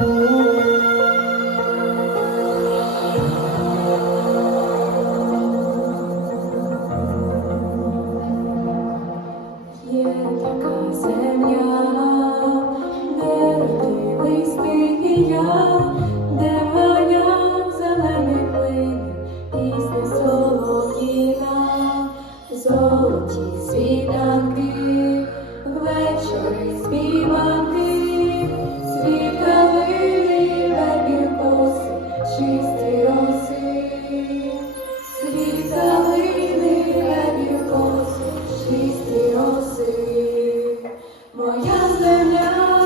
Oh. other now.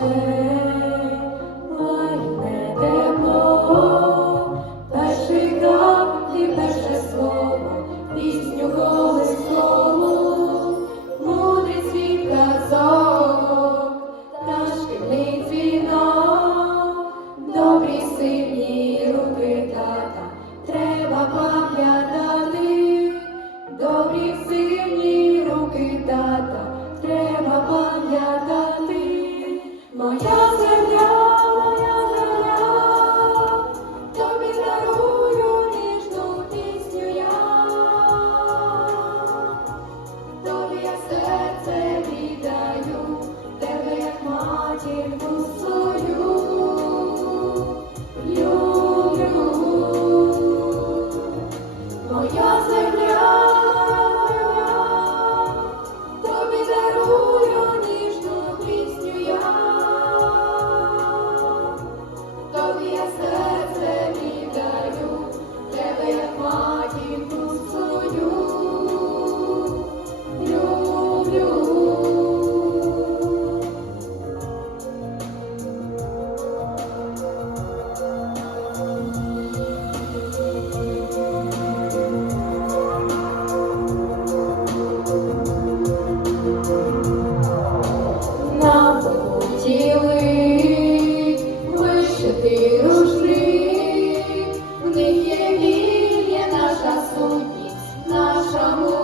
share. সময়